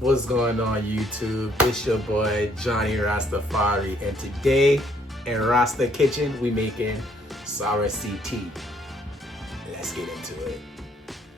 What's going on YouTube? It's your boy Johnny Rastafari, and today in Rasta Kitchen we making Cerasee tea. Let's get into it.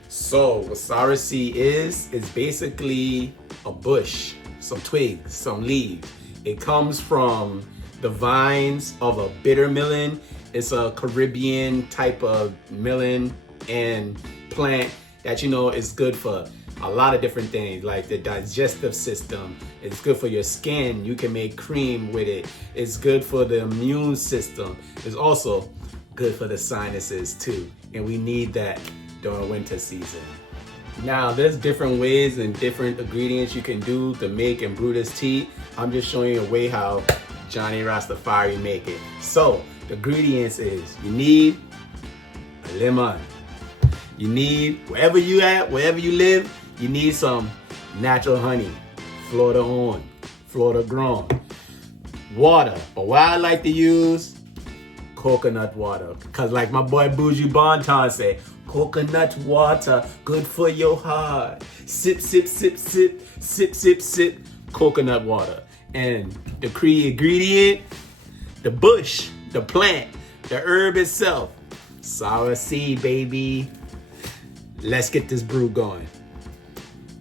So what Cerasee is basically a bush, some twigs, some leaves. It comes from the vines of a bitter melon. It's a Caribbean type of melon and plant that is good for a lot of different things, like the digestive system. It's good for your skin. You can make cream with it. It's good for the immune system. It's also good for the sinuses too. And we need that during winter season. Now, there's different ways and different ingredients you can do to make and brew this tea. I'm just showing you a way how Johnny Rastafari make it. So, the ingredients is, you need a lemon. You need, wherever you at, wherever you live, you need some natural honey, Florida owned, Florida grown. Water, but what I like to use, coconut water. Cause like my boy Bougie Bonton say, coconut water, good for your heart. Sip, sip, sip, sip, sip, sip, sip, coconut water. And the key ingredient, the bush, the plant, the herb itself, Cerasee, baby. Let's get this brew going.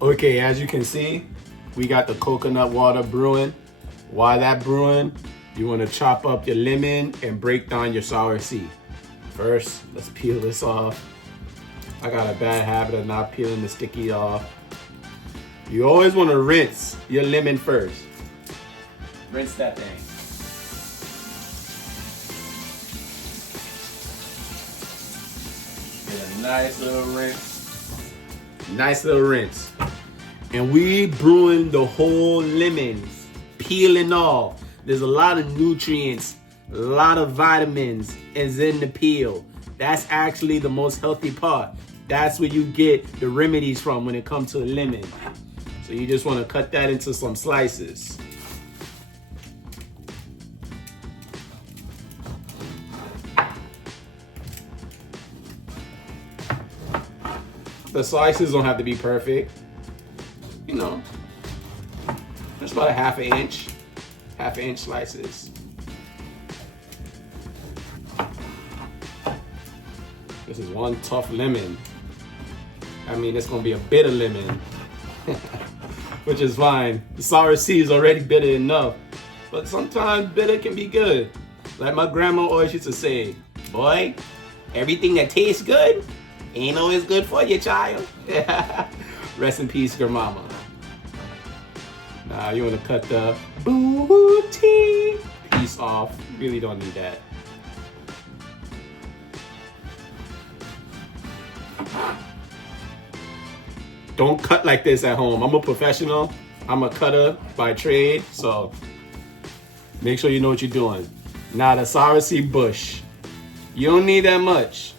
Okay, as you can see, we got the coconut water brewing. While that brewing, you want to chop up your lemon and break down your Cerasee. First, let's peel this off. I got a bad habit of not peeling the sticky off. You always want to rinse your lemon first. Rinse that thing. Get a nice little rinse. Nice little rinse. And we brewing the whole lemons, peeling off. There's a lot of nutrients, a lot of vitamins is in the peel. That's actually the most healthy part. That's where you get the remedies from when it comes to a lemon. So you just want to cut that into some slices. The slices don't have to be perfect. Just about a half an inch slices. This is one tough lemon. I mean, it's gonna be a bitter lemon, which is fine. The Cerasee is already bitter enough, but sometimes bitter can be good. Like my grandma always used to say, boy, everything that tastes good ain't always good for you, child. Rest in peace, grandmama. Now you want to cut the booty piece off. Really don't need that. Don't cut like this at home. I'm a professional. I'm a cutter by trade, so make sure you know what you're doing. Now the Cerasee bush. You don't need that much.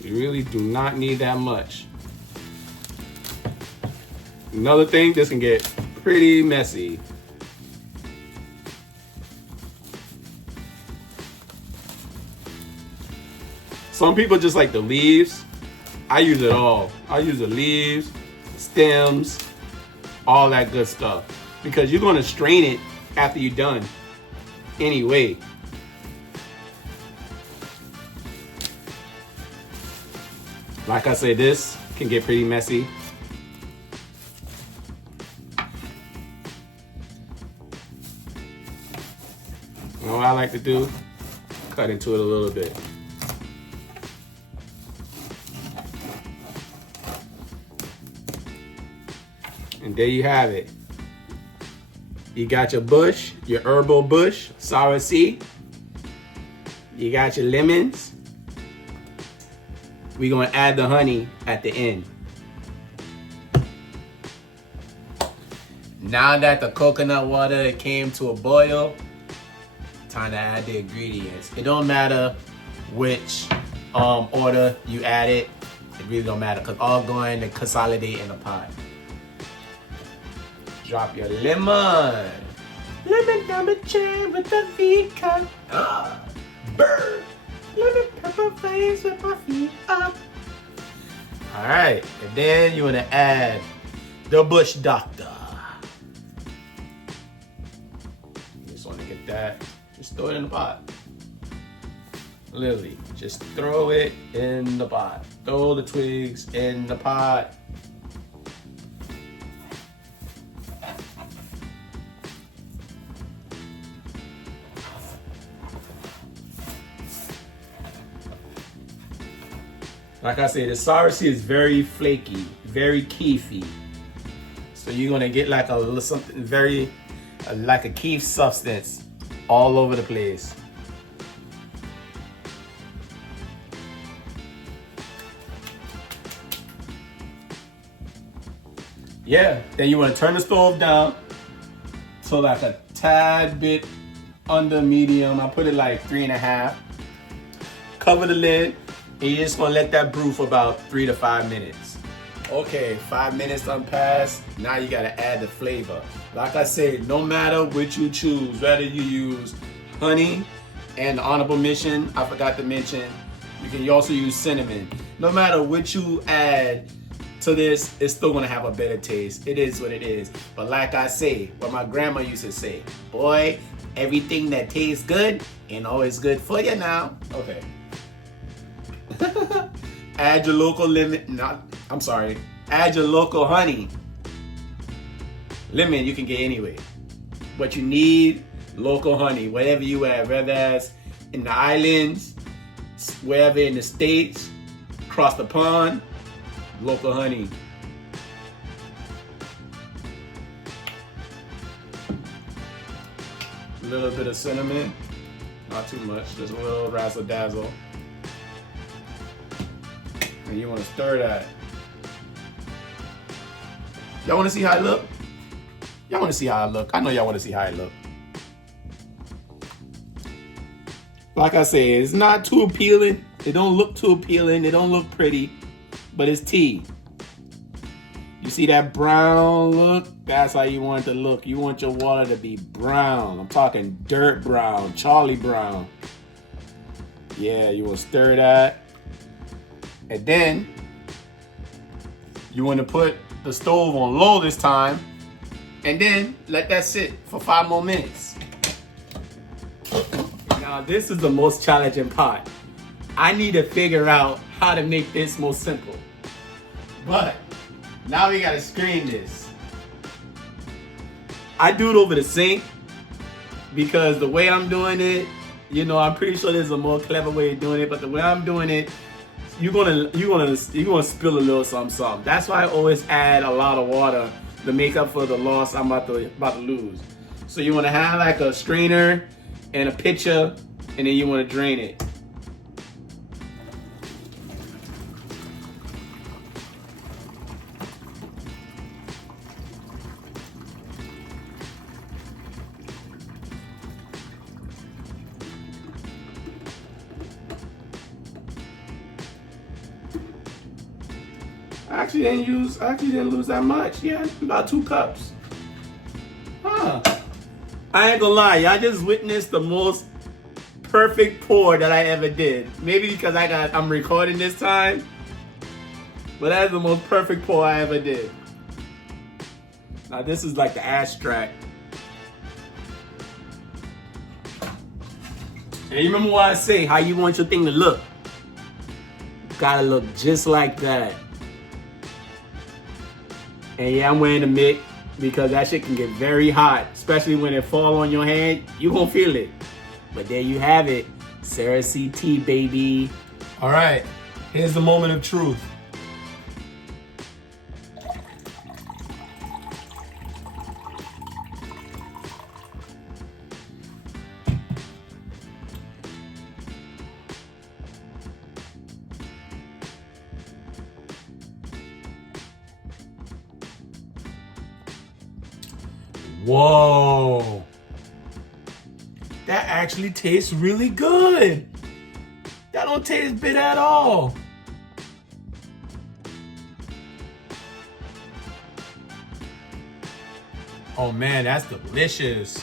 You really do not need that much. Another thing, this can get pretty messy. Some people just like the leaves. I use it all. I use the leaves, stems, all that good stuff. Because you're gonna strain it after you're done anyway. Like I said, this can get pretty messy. You know what I like to do? Cut into it a little bit. And there you have it. You got your bush, your herbal bush, Cerasee. You got your lemons. We're gonna add the honey at the end. Now that the coconut water came to a boil, time to add the ingredients. It don't matter which order you add it. It really don't matter, because all going to consolidate in the pot. Drop your lemon. Lemon down the chair with the feet cut. Bird. Lemon pepper face with my feet up. All right, and then you want to add the Bush Doctor. Just want to get that. Just throw it in the pot. Literally, just throw it in the pot. Throw the twigs in the pot. Like I said, the Cerasee is very flaky, very keefy. So you're gonna get like a little something very, like a keef substance all over the place. Yeah, then you wanna turn the stove down to like a tad bit under medium. I put it like 3.5. Cover the lid. And you're just gonna let that brew for about 3 to 5 minutes. Okay, 5 minutes done passed. Now you gotta add the flavor. Like I said, no matter which you choose, whether you use honey and honorable mention, I forgot to mention, you can also use cinnamon. No matter which you add to this, it's still gonna have a better taste. It is what it is. But like I say, what my grandma used to say, boy, everything that tastes good ain't always good for you now. Okay. Add your local add your local honey. Lemon you can get anyway. But you need local honey, whatever you have, whether that's in the islands, wherever in the States, across the pond, local honey. A little bit of cinnamon, not too much, just a little razzle dazzle. And you want to stir that. Y'all want to see how it look? Y'all want to see how it look? I know y'all want to see how it look. Like I said, it's not too appealing. It don't look too appealing. It don't look pretty, but it's tea. You see that brown look? That's how you want it to look. You want your water to be brown. I'm talking dirt brown, Charlie brown. Yeah, you will stir that. And then you want to put the stove on low this time, and then let that sit for 5 more minutes. Now this is the most challenging part. I need to figure out how to make this more simple. But now we gotta screen this. I do it over the sink because the way I'm doing it, you know, I'm pretty sure there's a more clever way of doing it, but the way I'm doing it, you're gonna spill a little something. That's why I always add a lot of water to make up for the loss I'm about to lose. So you wanna have like a strainer and a pitcher, and then you wanna drain it. I actually didn't lose that much. Yeah, about 2 cups. Huh. I ain't gonna lie, y'all just witnessed the most perfect pour that I ever did. Maybe because I'm recording this time, but that's the most perfect pour I ever did. Now this is like the abstract. And you remember what I say, how you want your thing to look. Gotta look just like that. And yeah, I'm wearing a mitt because that shit can get very hot, especially when it fall on your hand. You gonna feel it. But there you have it, Cerasee tea, baby. All right, here's the moment of truth. Whoa, that actually tastes really good. That don't taste bitter at all. Oh man, that's delicious.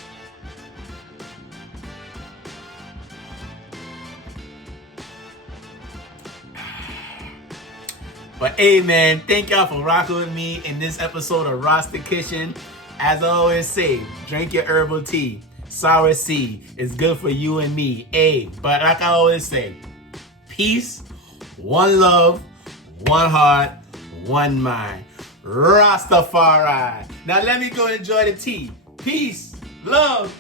But hey, man, thank y'all for rocking with me in this episode of Rasta Kitchen. As I always say, drink your herbal tea. Cerasee is good for you and me. Hey, but like I always say, peace, one love, one heart, one mind. Rastafari. Now let me go enjoy the tea. Peace, love,